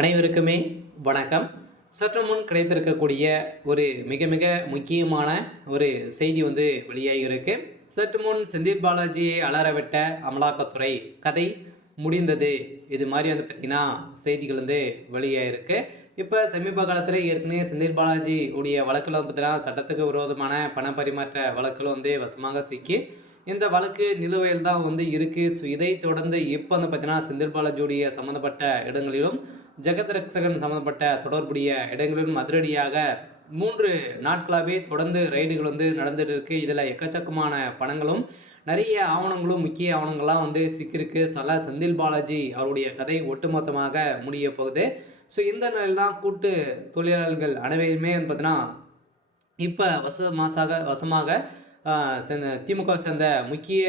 அனைவருக்குமே வணக்கம். சற்று முன் கிடைத்திருக்கக்கூடிய ஒரு மிக மிக முக்கியமான ஒரு செய்தி வெளியாகி இருக்கு. சற்று முன் செந்தில் பாலாஜியை அலறவிட்ட அமலாக்கத்துறை கதை முடிந்தது. இது மாதிரி பார்த்திங்கன்னா செய்திகள் வெளியாகிருக்கு. இப்போ சமீப காலத்தில் ஏற்கனவே செந்தில் பாலாஜி உடைய வழக்கில் பார்த்தீங்கன்னா சட்டத்துக்கு விரோதமான பண பரிமாற்ற வழக்கில் வசமாக சிக்கி இந்த வழக்கு நிலுவையில் தான் இருக்குது. ஸோ இதை தொடர்ந்து இப்போ பார்த்தீங்கன்னா செந்தில் பாலாஜியுடைய சம்மந்தப்பட்ட இடங்களிலும் ஜெகத் ரட்சகன் சம்மந்தப்பட்ட தொடர்புடைய இடங்களிலும் அதிரடியாக 3 நாட்களாகவே தொடர்ந்து ரைடுகள் நடந்துட்டு இருக்குது. இதில் எக்கச்சக்கமான பணங்களும் நிறைய ஆவணங்களும் முக்கிய ஆவணங்கள்லாம் சிக்கிருக்கு. செந்தில் பாலாஜி அவருடைய கதை ஒட்டுமொத்தமாக முடிய போகுது. ஸோ இந்த நிலையில் தான் கூட்டு தொழிலாளர்கள் அனைவருமே பார்த்தீங்கன்னா இப்போ வசமாக திமுக சேர்ந்த முக்கிய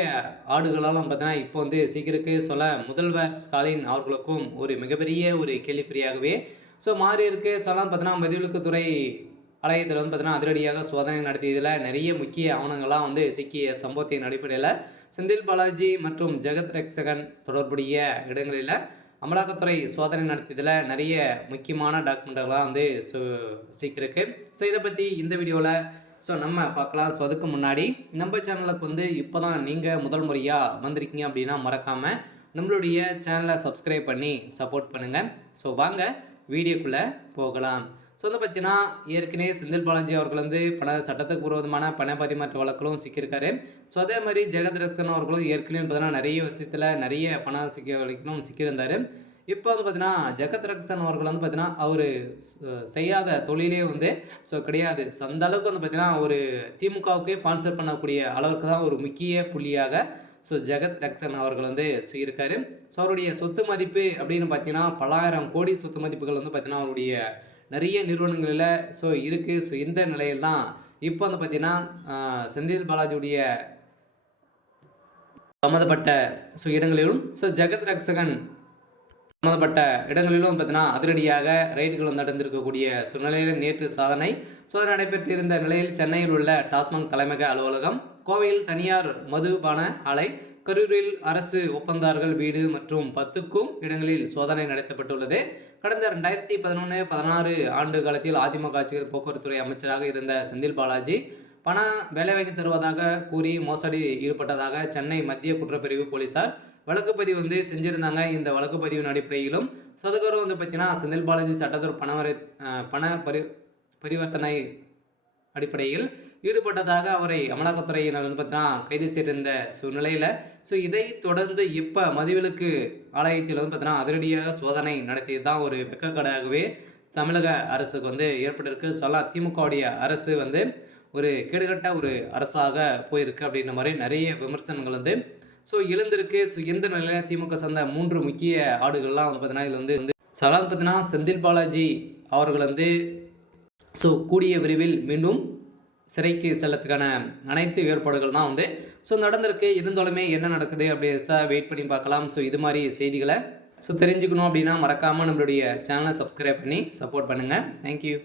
ஆடுகளெல்லாம் பார்த்தீங்கன்னா இப்போ சீக்கிரக்கு சொல்ல முதல்வர் ஸ்டாலின் அவர்களுக்கும் ஒரு மிகப்பெரிய ஒரு கேள்விக்குறியாகவே மாறி இருக்கு. சொல்லலாம் பார்த்தீங்கன்னா மதிவிலக்குத்துறை ஆலயத்தில் பார்த்தீங்கன்னா அதிரடியாக சோதனை நடத்தியதில் நிறைய முக்கிய ஆவணங்கள்லாம் சிக்கிய சம்பவத்தின் அடிப்படையில் செந்தில் பாலாஜி மற்றும் ஜெகத் ரட்சகன் தொடர்புடைய இடங்களில் அமலாக்கத்துறை சோதனை நடத்தியதில் நிறைய முக்கியமான டாக்குமெண்ட்டுகள்லாம் சிக்கிருக்கு. ஸோ இதை பற்றி இந்த வீடியோவில் நம்ம பார்க்கலாம். ஸோ அதுக்கு முன்னாடி நம்ம சேனலுக்கு இப்போ தான் நீங்கள் முதல் முறையாக வந்திருக்கீங்க அப்படின்னா மறக்காமல் நம்மளுடைய சேனலை சப்ஸ்கிரைப் பண்ணி சப்போர்ட் பண்ணுங்கள். ஸோ வாங்க வீடியோக்குள்ளே போகலாம். ஸோ பார்த்தீங்கன்னா ஏற்கனவே செந்தில் பாலாஜி அவர்கள் சட்டத்துக்கு விரோதமான பண பரிமாற்ற வழக்கிலும் சிக்கியிருக்காரு. ஸோ அதே மாதிரி ஜெகத் ரட்சகன் அவர்களும் ஏற்கனவே பார்த்தீங்கன்னா நிறைய விஷயத்தில் நிறைய பண வழக்கிலும் சிக்கியிருந்தார். இப்போ பார்த்தீங்கன்னா ஜெகத் ரட்சகன் அவர்கள் பார்த்தீங்கன்னா அவர் செய்யாத தொழிலே கிடையாது. ஸோ அந்த அளவுக்கு பார்த்தீங்கன்னா ஒரு திமுகவுக்கே ஸ்பான்சர் பண்ணக்கூடிய அளவுக்கு தான் ஒரு முக்கிய புள்ளியாக ஜெகத் ரட்சகன் அவர்கள் இருக்கார். ஸோ அவருடைய சொத்து மதிப்பு அப்படின்னு பார்த்தீங்கன்னா பல்லாயிரம் கோடி சொத்து மதிப்புகள் பார்த்தீங்கன்னா அவருடைய நிறைய நிறுவனங்களில் இருக்குது. ஸோ இந்த நிலையில் தான் இப்போ பார்த்தீங்கன்னா செந்தில் பாலாஜியுடைய சம்மந்தப்பட்ட இடங்களிலும் ஜெகத் ரட்சகன் சம்மந்தப்பட்ட இடங்களிலும் பார்த்தீங்கன்னா அதிரடியாக ரைடுகள் நடந்திருக்கக்கூடிய சூழ்நிலையில் நேற்று சாதனை நடைபெற்றிருந்த நிலையில் சென்னையில் உள்ள டாஸ்மாக் தலைமையக அலுவலகம், கோவையில் தனியார் மதுபான ஆலை, கரூரில் அரசு ஒப்பந்தார்கள் வீடு மற்றும் 10க்கும் இடங்களில் சோதனை நடத்தப்பட்டுள்ளது. கடந்த 2011-16 ஆண்டு காலத்தில் அதிமுக ஆட்சியில் போக்குவரத்துறை அமைச்சராக இருந்த செந்தில் பாலாஜி வேலை வாங்கி தருவதாக கூறி மோசடி ஈடுபட்டதாக சென்னை மத்திய குற்றப்பிரிவு போலீசார் வழக்குப்பதிவு செஞ்சுருந்தாங்க. இந்த வழக்குப்பதிவின் அடிப்படையிலும் சதுகரம் பார்த்தீங்கன்னா செந்தில் பாலாஜி சட்டத்தொரு பண பரிவர்த்தனை அடிப்படையில் ஈடுபட்டதாக அவரை அமலாக்கத்துறையினர் பார்த்தீங்கன்னா கைது செய்திருந்த சூழ்நிலையில் இதை தொடர்ந்து இப்போ மதுவிலக்கு ஆலயத்தில் பார்த்தீங்கன்னா அதிரடியாக சோதனை நடத்தியது தான் ஒரு வெக்கக்கடாகவே தமிழக அரசுக்கு ஏற்பட்டிருக்கு. திமுகவுடைய அரசு ஒரு கேடுகட்ட ஒரு அரசாக போயிருக்கு அப்படின்ற மாதிரி நிறைய விமர்சனங்கள் எழுந்திருக்கு. எந்த நிலையில் திமுக சார்ந்த 3 முக்கிய ஆடுகள்லாம் பார்த்தீங்கன்னா இதில் பார்த்தீங்கன்னா செந்தில் பாலாஜி அவர்கள் கூடிய விரைவில் மீண்டும் சிறைக்கு செல்லத்துக்கான அனைத்து ஏற்பாடுகள் தான் நடந்திருக்கு. இருந்தாலுமே என்ன நடக்குது அப்படின்றத வெயிட் பண்ணி பார்க்கலாம். இது மாதிரி செய்திகளை தெரிஞ்சுக்கணும் அப்படின்னா மறக்காமல் நம்மளுடைய சேனலை சப்ஸ்கிரைப் பண்ணி சப்போர்ட் பண்ணுங்கள். தேங்க்யூ.